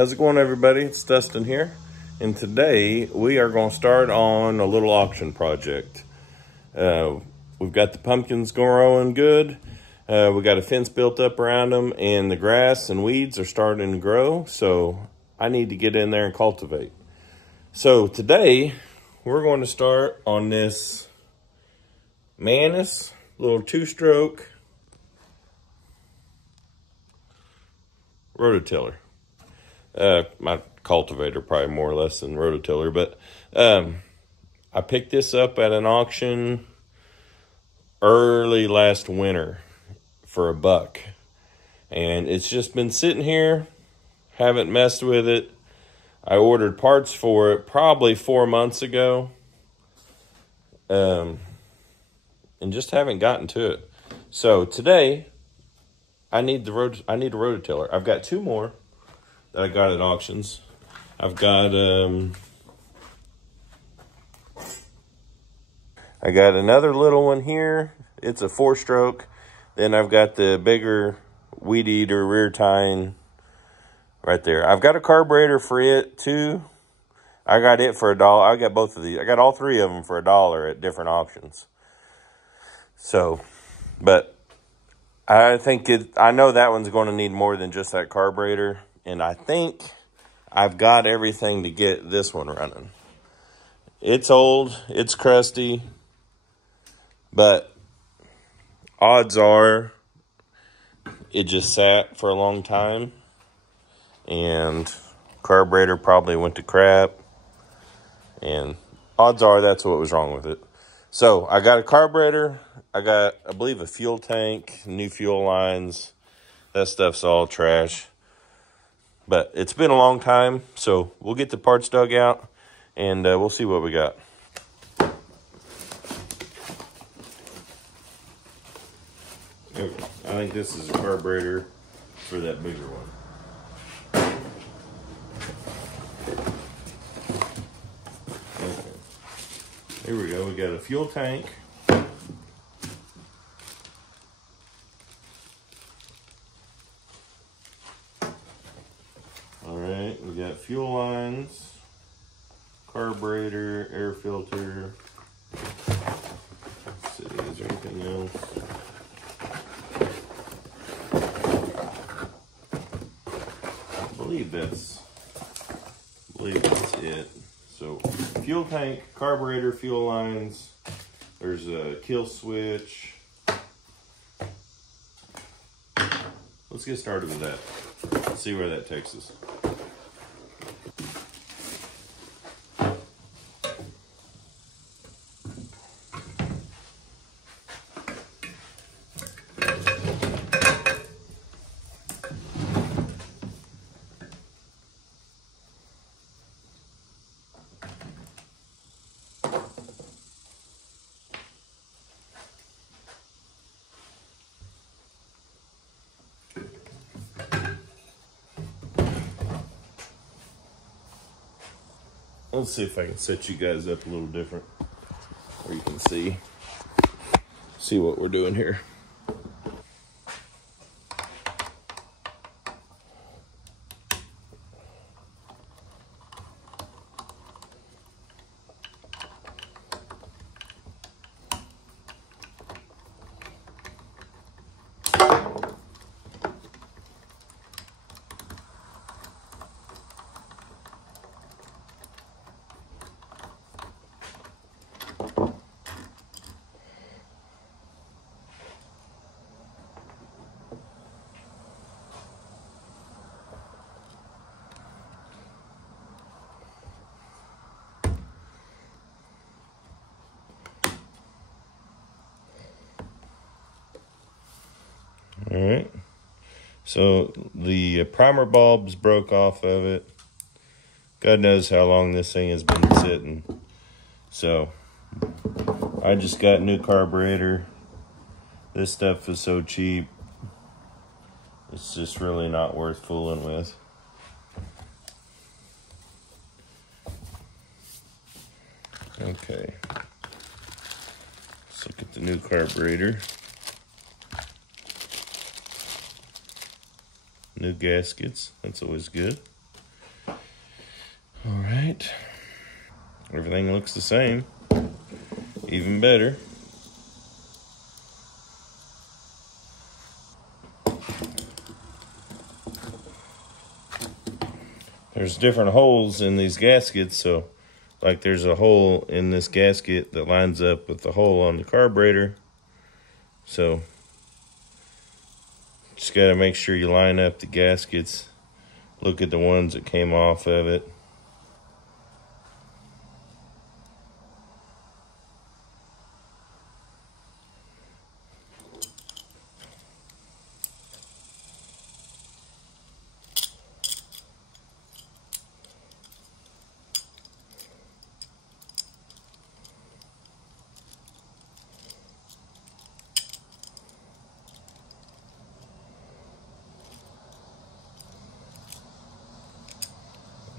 How's it going, everybody? It's Dustin here, and today we are going to start on a little auction project. We've got the pumpkins growing good. We got a fence built up around them, and the grass and weeds are starting to grow, so I need to get in there and cultivate. So today we're going to start on this Mantis little 2-stroke rototiller. My cultivator probably more or less than rototiller, but I picked this up at an auction early last winter for $1, and it's just been sitting here, haven't messed with it. I ordered parts for it probably 4 months ago, and just haven't gotten to it. So today I need a rototiller. I've got 2 more that I got at auctions. I've got I got another little one here. It's a 4-stroke. Then I've got the bigger weed eater rear tine right there. I've got a carburetor for it too. I got it for $1. I got both of these. I got all 3 of them for $1 at different auctions. So, but I know that one's going to need more than just that carburetor. And I think I've got everything to get this one running. It's old, it's crusty, but odds are it just sat for a long time and carburetor probably went to crap, and odds are that's what was wrong with it. So I got a carburetor, I got, I believe, a fuel tank, new fuel lines. That stuff's all trash. But it's been a long time, so we'll get the parts dug out, and we'll see what we got. Okay, I think this is a carburetor for that bigger one. Okay. Here we go. We got a fuel tank. Alright, we got fuel lines, carburetor, air filter. Let's see, is there anything else? I believe that's it. So, fuel tank, carburetor, fuel lines. There's a kill switch. Let's get started with that. Let's see where that takes us. Let's see if I can set you guys up a little different, where you can see what we're doing here. All right, so the primer bulbs broke off of it. God knows how long this thing has been sitting. So I just got new carburetor. This stuff is so cheap. It's just really not worth fooling with. Okay, let's look at the new carburetor. New gaskets, that's always good. All right. Everything looks the same. Even better. There's different holes in these gaskets, so like there's a hole in this gasket that lines up with the hole on the carburetor. So just got to make sure you line up the gaskets. Look at the ones that came off of it.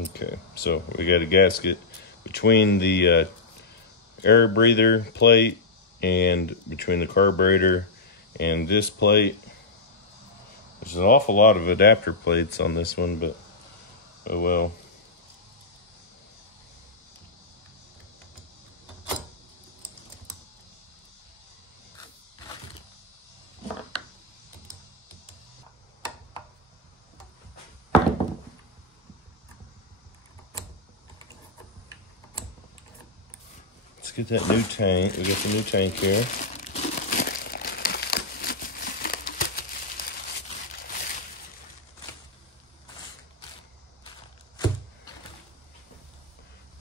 Okay, so we got a gasket between the air breather plate and between the carburetor and this plate. There's an awful lot of adapter plates on this one, but oh well. Let's get that new tank. We got the new tank here.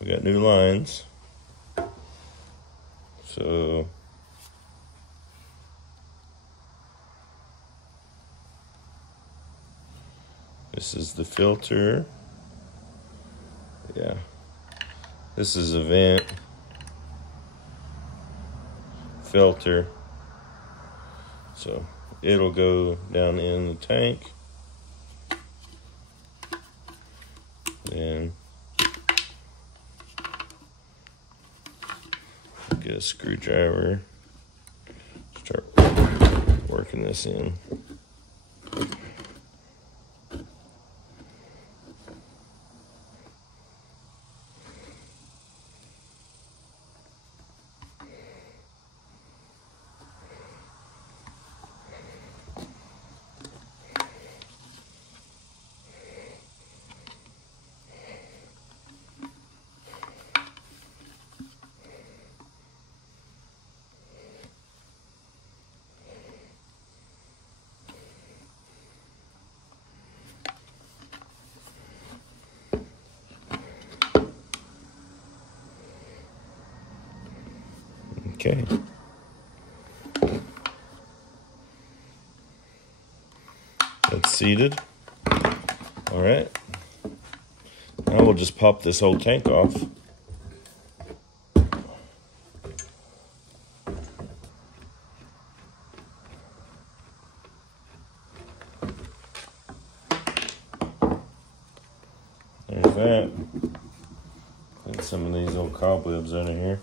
We got new lines. So this is the filter. Yeah. This is a vent. Filter. So it'll go down in the tank. Then get a screwdriver. Start working this in. Okay. That's seated. All right. Now we'll just pop this whole tank off. There's that. And some of these old cobwebs under here.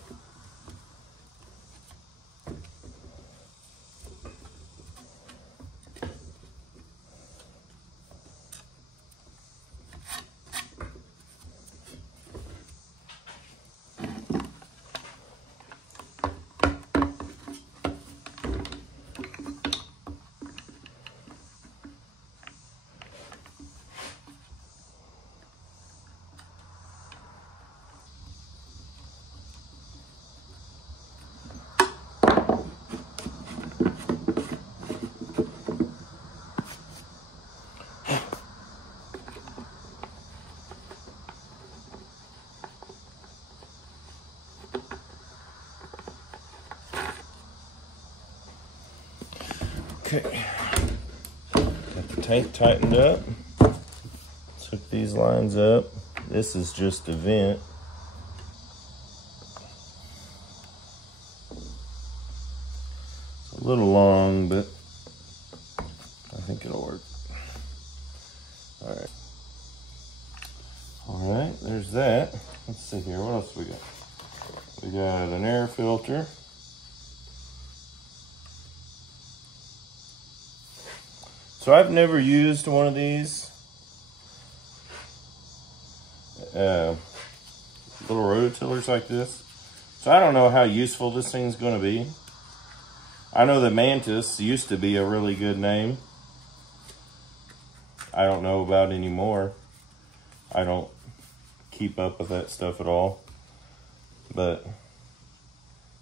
Okay, got the tank tightened up. Took these lines up. This is just a vent. It's a little long, but I think it'll work. All right. All right, there's that. Let's see here, what else we got? We got an air filter. So I've never used one of these. little rototillers like this. So I don't know how useful this thing's going to be. I know the Mantis used to be a really good name. I don't know about anymore. I don't keep up with that stuff at all. But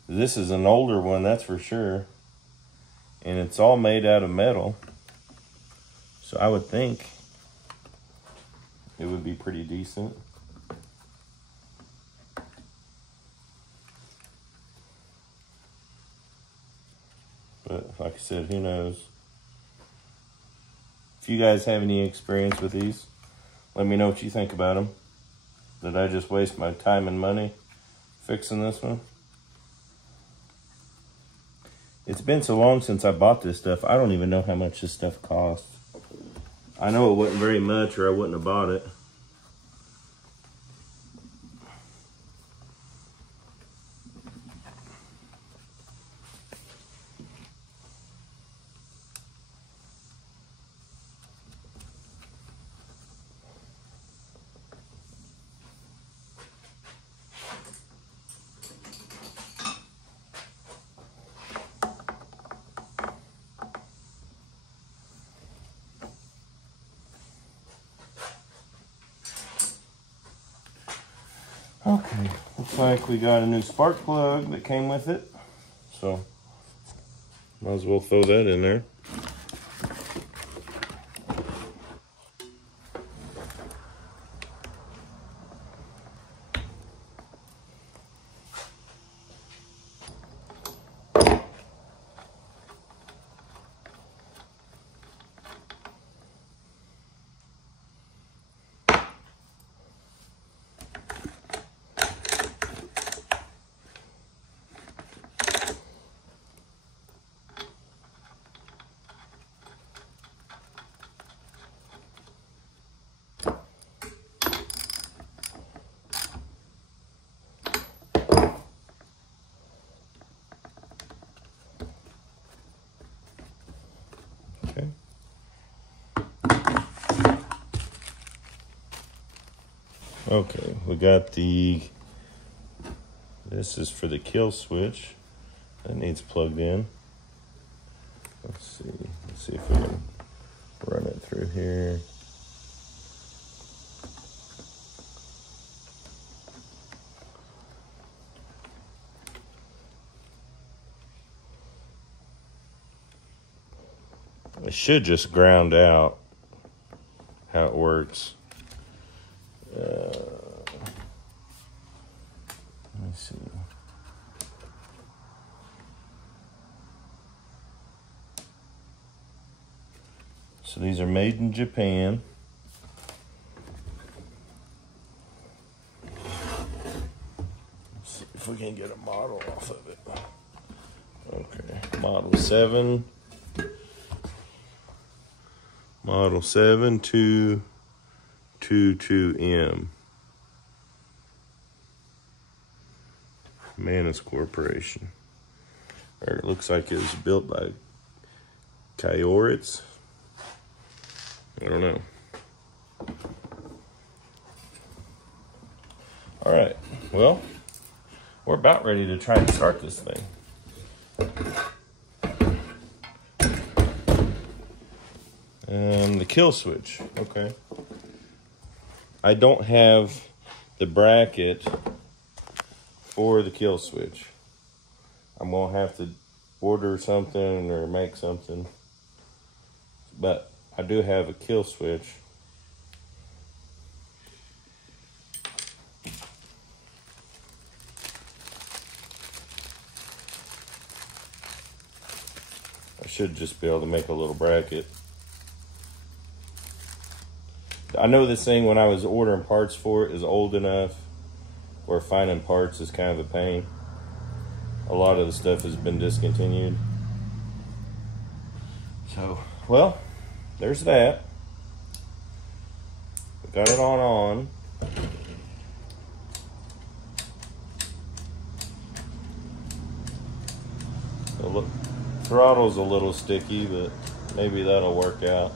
this is an older one, that's for sure. And it's all made out of metal. So I would think it would be pretty decent. But like I said, who knows? If you guys have any experience with these, let me know what you think about them. Did I just waste my time and money fixing this one? It's been so long since I bought this stuff, I don't even know how much this stuff costs. I know it wasn't very much or I wouldn't have bought it. Okay, looks like we got a new spark plug that came with it. So, might as well throw that in there. Okay. Okay, we got this is for the kill switch. That needs plugged in. Let's see if we can run it through here. It should just ground out how it works. Let me see. So these are made in Japan. Let's see if we can get a model off of it. Okay, model 7222M. Mantis Corporation. Or it looks like it was built by Kyoritz. I don't know. All right, well, we're about ready to try and start this thing. The kill switch, okay. I don't have the bracket for the kill switch. I'm gonna have to order something or make something, but I do have a kill switch. I should just be able to make a little bracket. I know this thing, when I was ordering parts for it, is old enough where finding parts is kind of a pain. A lot of the stuff has been discontinued. So, well, there's that. We got it on. The throttle's a little sticky, but maybe that'll work out.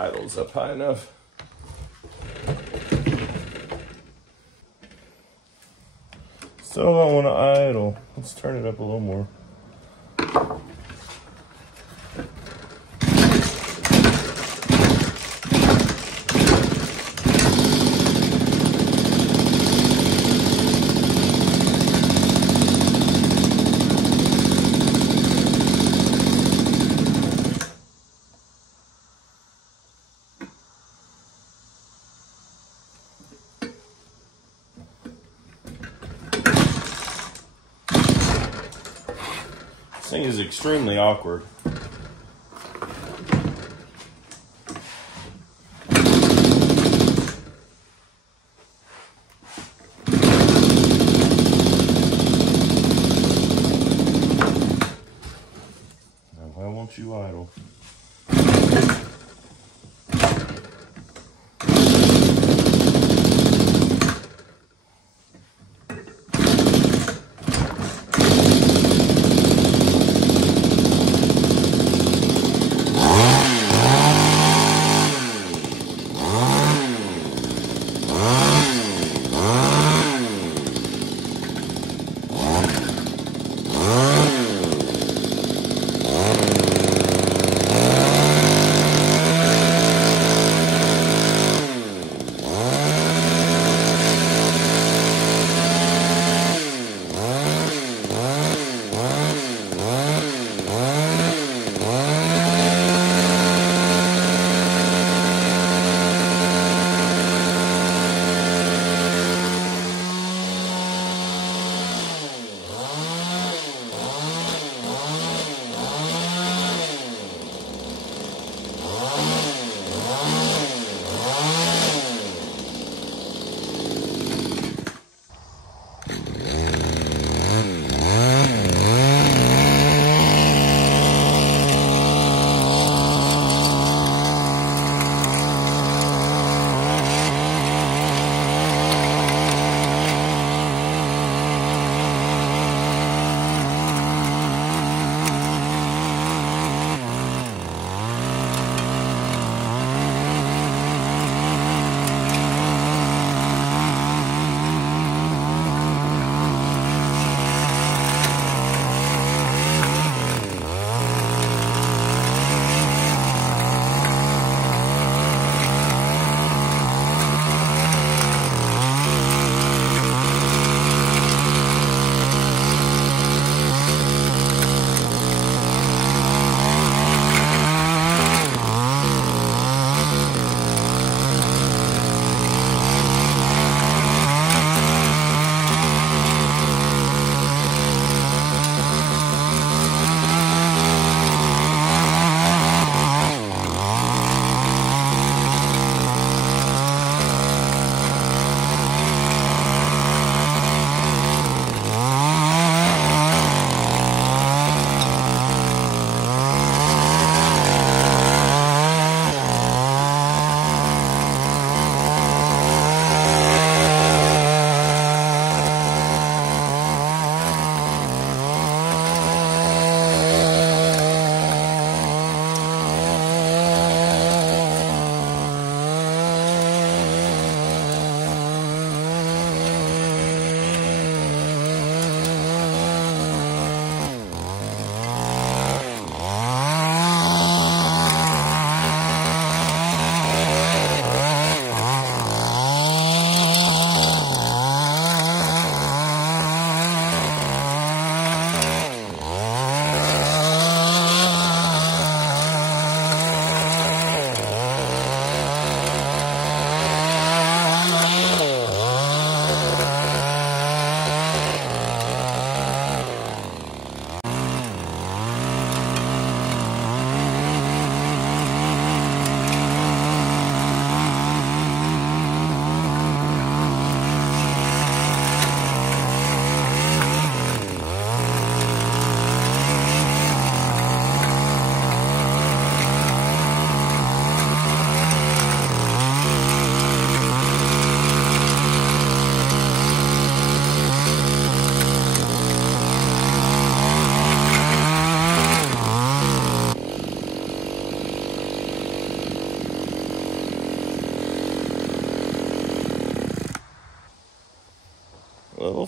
idles up high enough. Still don't want to idle. Let's turn it up a little more. This thing is extremely awkward. Now, why won't you idle?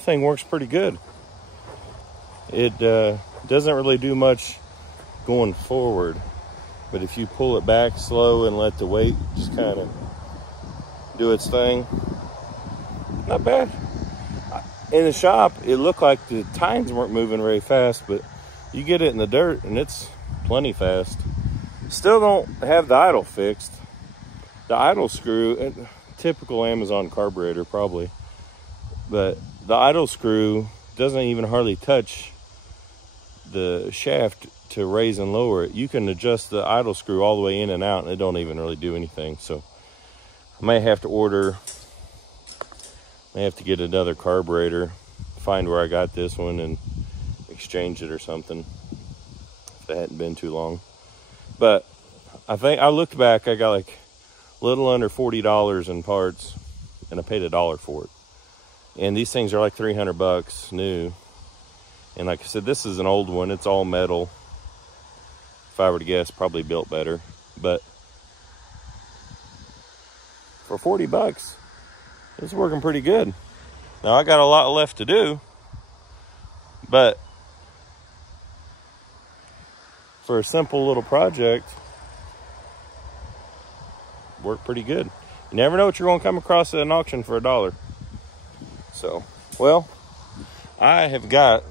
thing works pretty good. It doesn't really do much going forward, but if you pull it back slow and let the weight just kind of do its thing, not bad. In the shop, it looked like the tines weren't moving very fast, but you get it in the dirt and it's plenty fast. Still don't have the idle fixed. The idle screw, typical Amazon carburetor probably, but the idle screw doesn't even hardly touch the shaft to raise and lower it. You can adjust the idle screw all the way in and out, and it don't even really do anything. So I may have to get another carburetor, find where I got this one and exchange it or something, if that hadn't been too long. But I think I looked back, I got like a little under $40 in parts, and I paid $1 for it. And these things are like 300 bucks new. And like I said, this is an old one. It's all metal. If I were to guess, probably built better. But for 40 bucks, it's working pretty good. Now I got a lot left to do, but for a simple little project, worked pretty good. You never know what you're going to come across at an auction for $1. So, well, I've got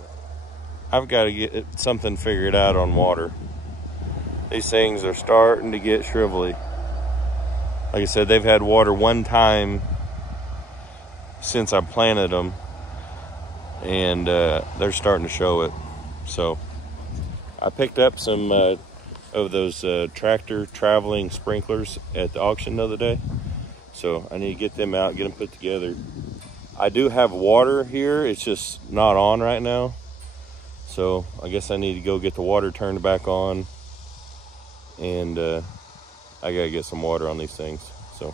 to get something figured out on water. These things are starting to get shrivelly. Like I said, they've had water one time since I planted them, and they're starting to show it. So I picked up some of those tractor traveling sprinklers at the auction the other day. So I need to get them out, get them put together. I do have water here, it's just not on right now. So I guess I need to go get the water turned back on, and I gotta get some water on these things. So,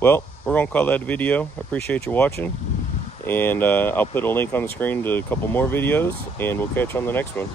well, we're gonna call that a video. I appreciate you watching, and I'll put a link on the screen to a couple more videos, and we'll catch you on the next one.